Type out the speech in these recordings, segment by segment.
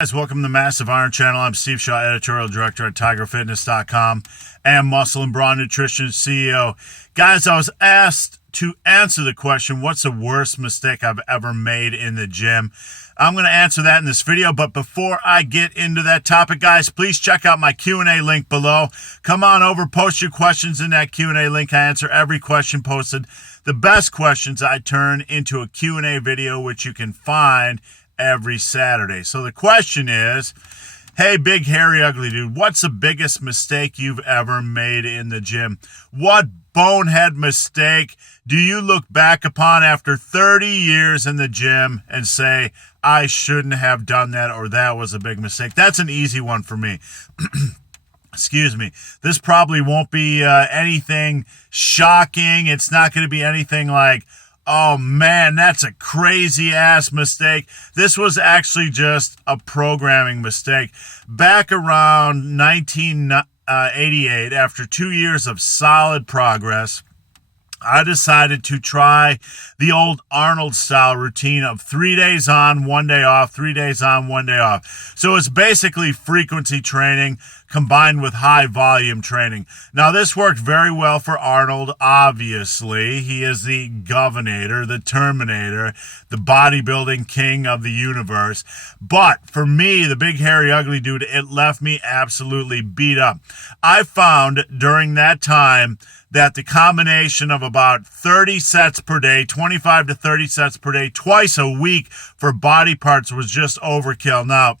Guys, welcome to the Massive Iron Channel. I'm Steve Shaw, editorial director at TigerFitness.com and Muscle and Brawn Nutrition CEO. Guys, I was asked to answer the question, what's the worst mistake I've ever made in the gym? I'm going to answer that in this video, but before I get into that topic, guys, please check out my Q&A link below. Come on over, post your questions in that Q&A link. I answer every question posted. The best questions I turn into a Q&A video, which you can find every Saturday. So the question is, hey, big, hairy, ugly dude, what's the biggest mistake you've ever made in the gym? What bonehead mistake do you look back upon after 30 years in the gym and say, I shouldn't have done that, or that was a big mistake? That's an easy one for me. Excuse me. This probably won't be anything shocking. It's not going to be anything like, oh man, that's a crazy ass mistake. This was actually just a programming mistake. Back around 1988, after 2 years of solid progress, I decided to try the old Arnold style routine of 3 days on, 1 day off, 3 days on, 1 day off. So it's basically frequency training combined with high volume training. Now this worked very well for Arnold, obviously. He is the Governor, the Terminator, the bodybuilding king of the universe. But for me, the big, hairy, ugly dude, it left me absolutely beat up. I found during that time that the combination of about 30 sets per day, 25 to 30 sets per day, twice a week for body parts was just overkill. Now,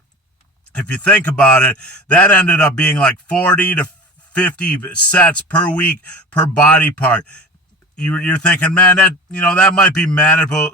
if you think about it, that ended up being like 40 to 50 sets per week per body part. You're thinking, man, that might be manageable,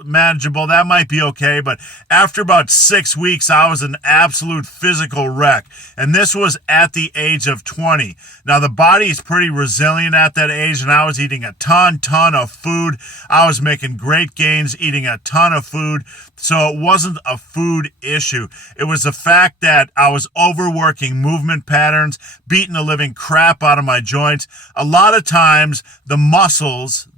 that might be okay, but after about 6 weeks, I was an absolute physical wreck, and this was at the age of 20. Now, the body is pretty resilient at that age, and I was eating a ton of food. I was making great gains, eating a ton of food, so it wasn't a food issue. It was the fact that I was overworking movement patterns, beating the living crap out of my joints. A lot of times, the muscles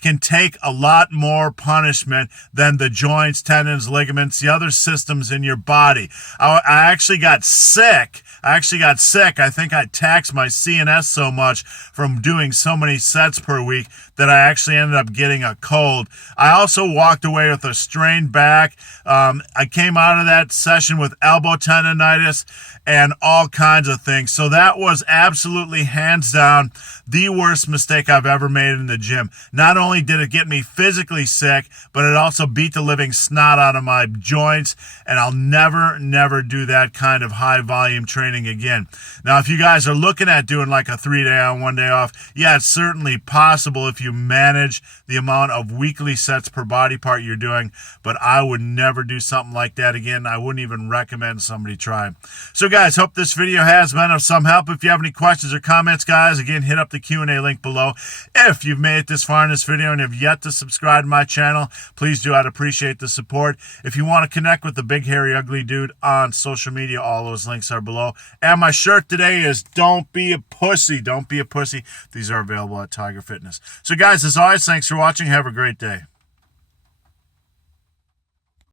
can take a lot more punishment than the joints, tendons, ligaments, the other systems in your body. I actually got sick. I think I taxed my CNS so much from doing so many sets per week that I actually ended up getting a cold. I also walked away with a strained back. I came out of that session with elbow tendonitis and all kinds of things. So that was absolutely hands down the worst mistake I've ever made in the gym. Not only did it get me physically sick, but it also beat the living snot out of my joints, and I'll never do that kind of high volume training again. Now, if you guys are looking at doing like a 3 day on, 1 day off, yeah, it's certainly possible if you manage the amount of weekly sets per body part you're doing, but I would never do something like that again. I wouldn't even recommend somebody try. So guys, hope this video has been of some help. If you have any questions or comments, guys, again, hit up the Q&A link below. If you've made it this far in this video and have yet to subscribe to my channel, please do. I'd appreciate the support. If you want to connect with the big, hairy, ugly dude on social media, all those links are below. And my shirt today is Don't Be a Pussy. Don't be a pussy. These are available at Tiger Fitness. So guys, as always, thanks for watching. Have a great day.